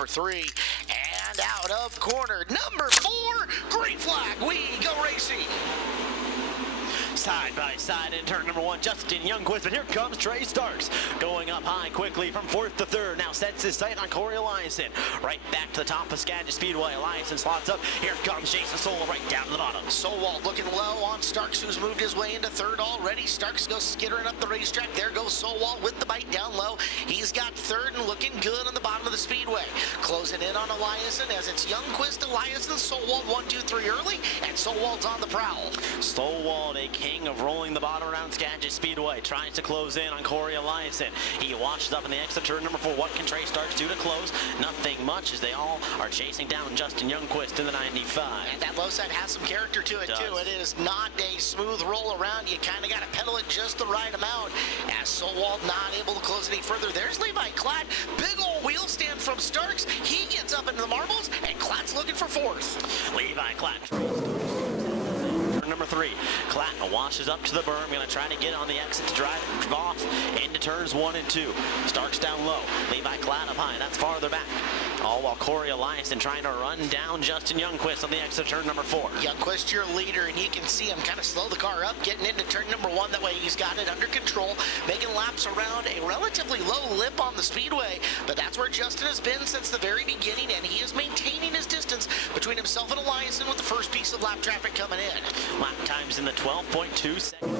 number 3. And out of corner number 4, green flag, we go racing. Side by side in turn number 1, Justin Youngquist, but here comes Trey Starks. Going up high quickly from 4th to 3rd, now sets his sight on Corey Eliason. Right back to the top of Skagit Speedway, Eliason slots up. Here comes Jason Sowald right down to the bottom. Sowald looking low on Starks, who's moved his way into 3rd already. Starks goes skittering up the racetrack. There goes Sowald with the bite down low. He's got 3rd and looking good on the bottom of the speedway. Closing in on Eliason as it's Youngquist, Eliason, Sowald 1, 2, 3 early, and Sowald's on the prowl. Sowald, a king of rolling the bottom around Skagit Speedway, tries to close in on Corey Eliason. He washes up in the exit turn number 4. What can Trey Starks do to close? Nothing much, as they all are chasing down Justin Youngquist in the 95. And that low side has some character to it too. It is not a smooth roll around. You kind of got to pedal it just the right amount. As Sowald not able to close any further. There's Levi Klatt. Big old wheel stand from Starks. He gets up into the marbles, and Klatt's looking for 4th. Levi Klatt. Number 3, Klatt washes up to the berm, going to try to get on the exit to drive off into turns 1 and 2. Starks down low, Levi Klatt up high, that's farther back. All while Corey Eliason trying to run down Justin Youngquist on the exit turn number 4. Youngquist, your leader, and you can see him kind of slow the car up, getting into turn number 1. That way he's got it under control, making laps around a relatively low lip on the speedway. But that's where Justin has been since the very beginning, and he is maintaining his distance between himself and Eliason with the first piece of lap traffic coming in. Lap times in the 12.2 seconds.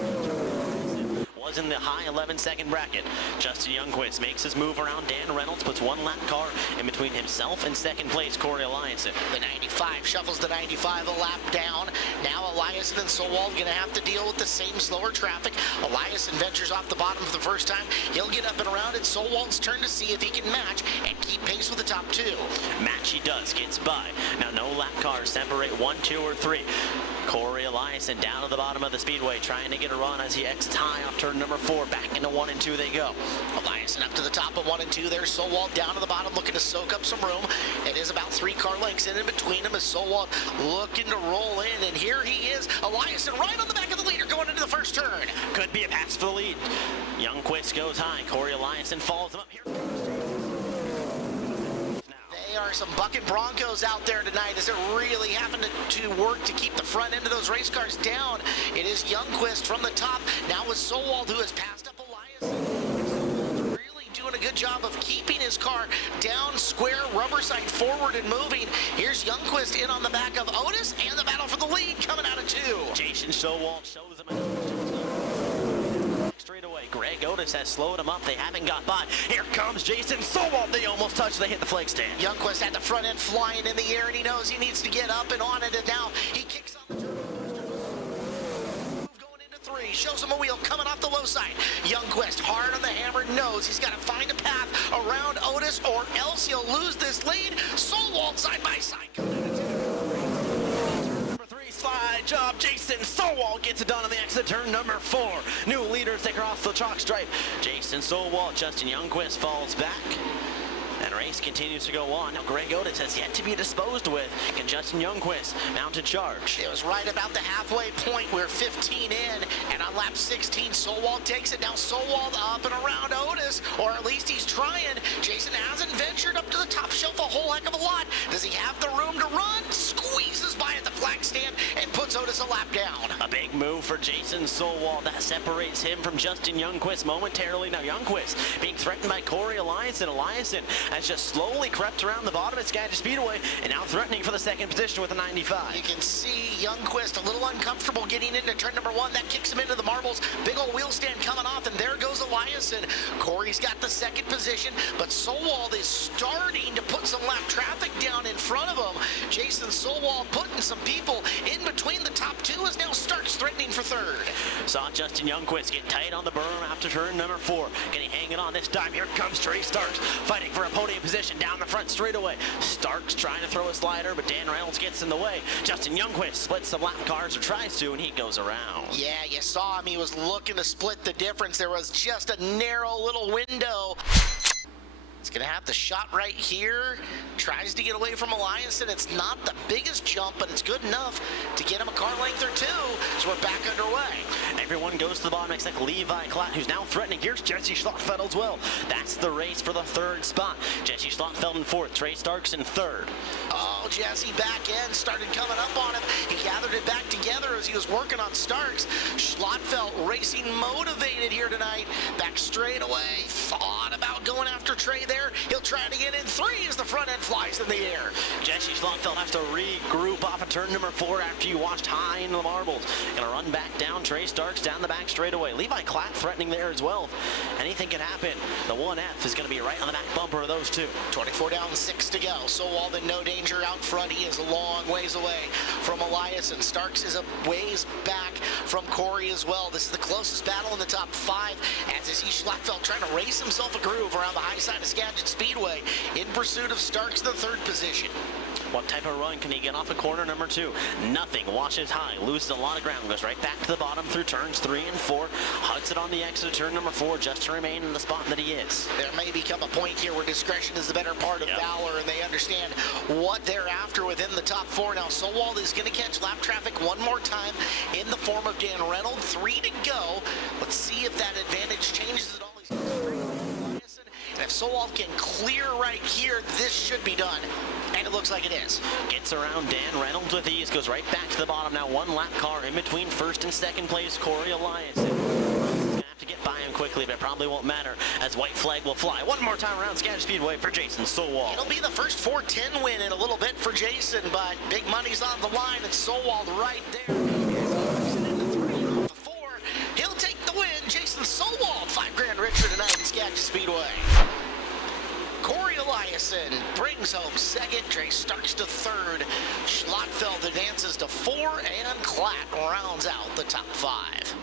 Was in the high 11-second bracket. Justin Youngquist makes his move around Dan Reynolds, puts 1 lap car in between himself and 2nd place Corey Eliason. The 95 shuffles the 95 a lap down. Now Eliason and Sowald going to have to deal with the same slower traffic. Eliason ventures off the bottom for the first time. He'll get up and around. It's Sowald's turn to see if he can match and keep pace with the top 2. Match he does, gets by. Now no lap cars separate 1, 2, or 3. Corey Eliason down at the bottom of the speedway trying to get a run as he exits high off turn number 4. Back into 1 and 2 they go. Eliason up to the top of 1 and 2. There's Sowald down to the bottom looking to soak up some room. It is about 3 car lengths in between them as Sowald looking to roll in. And here he is. Eliason right on the back of the leader going into the first turn. Could be a pass for the lead. Youngquist goes high. Corey Eliason follows him up here. There are some bucket Broncos out there tonight as they're really having to work to keep the front end of those race cars down. It is Youngquist from the top. Now with Sowald, who has passed up Eliason. Really doing a good job of keeping his car down, square, rubber side forward and moving. Here's Youngquist in on the back of Otis, and the battle for the lead coming out of 2. Jason Sowald shows him straight away. Greg Otis has slowed him up. They haven't got by. Here comes Jason Sowald. They almost touched. They hit the flag stand. Youngquist had the front end flying in the air, and he knows he needs to get up and on it. And now he kicks on the turn. Going into 3. Shows him a wheel coming off the low side. Youngquist hard on the hammer. Knows he's got to find a path around Otis, or else he'll lose this lead. Sowald side by side. Slide job, Jason Sowald gets it done on the exit turn number 4. New leaders, they cross the chalk stripe. Jason Sowald, Justin Youngquist falls back. And race continues to go on. Now Greg Otis has yet to be disposed with. Can Justin Youngquist mount a charge? It was right about the halfway point. We're 15 in, and on lap 16, Sowald takes it. Now Sowald up and around Otis, or at least he's trying. Jason hasn't ventured up to the top shelf a whole heck of a lot. Does he have the room to run? Squeezes by at the flag stand and puts Otis a lap down. A big move for Jason Sowald. That separates him from Justin Youngquist momentarily. Now Youngquist being threatened by Corey Eliason. Eliason has just slowly crept around the bottom at Skagit Speedway and now threatening for the 2nd position with a 95. You can see Youngquist a little uncomfortable getting into turn number 1. That kicks him into the marbles. Big old wheel stand coming off, and there goes Eliason. Corey's got the 2nd position, but Sowald is starting to put some lap traffic down in front of him. Jason Sowald putting some people in between the top 2 as now Starks threatening for 3rd. Saw Justin Youngquist get tight on the berm after turn number 4. Getting hanging on this time. Here comes Trey Starks fighting for a podium position down the front straightaway. Starks trying to throw a slider, but Dan Reynolds gets in the way. Justin Youngquist splits some lap cars, or tries to, and he goes around. Yeah, you saw him. He was looking to split the difference. There was just a narrow little window. He's going to have the shot right here. Tries to get away from Elias, and it's not the biggest jump, but it's good enough to get him a car length or two. So we're back underway. Everyone goes to the bottom except Levi Klatt, who's now threatening. Here's Jesse Schlockfeld as well. That's the race for the third spot. Jesse Schlockfeld in fourth, Trey Starks in third. Oh, Jesse back in, started coming up on him. He gathered it back together as he was working on Starks. Schlockfeld racing motivated here tonight. Back straight away, thought about going after Trey there. He'll try to get in three as the front end flies in the air. Jesse Schlockfeld has to regroup off of turn number 4 after you watched high in the marbles. Gonna run back down. Trey Starks down the back straightaway. Levi Klatt threatening there as well. Anything can happen. The 1F is gonna be right on the back bumper of those two. 24 down, 6 to go. Sowald in no danger out front. He is a long ways away from Elias, and Starks is a ways back from Corey as well. This is the closest battle in the top 5 as is Schlockfeld trying to race himself a groove around the high side of Skagit Speedway in pursuit of Starks, the 3rd position. What type of run can he get off of corner number 2? Nothing. Washes high. Loses a lot of ground. Goes right back to the bottom through turns 3 and 4. Hugs it on the exit of turn number 4 just to remain in the spot that he is. There may become a point here where discretion is the better part of valor, and they understand what they're after within the top 4. Now, Sowald is going to catch lap traffic one more time in the form of Dan Reynolds. 3 to go. Let's see if that advantage changes at all. And if Sowald can clear right here, this should be done. And it looks like it is. Gets around Dan Reynolds with ease. Goes right back to the bottom. Now 1 lap car in between 1st and 2nd place. Corey Elias. Gonna have to get by him quickly, but it probably won't matter as white flag will fly one more time around Skagit Speedway for Jason Sowald. It'll be the first 410 win in a little bit for Jason, but big money's on the line, and Sowald right there. He'll take the win. Jason Sowald, $5,000 richer tonight in Skagit Speedway. Corey Eliason brings home 2nd. Trey Starks to 3rd. Schlockfeld advances to 4, and Klatt rounds out the top 5.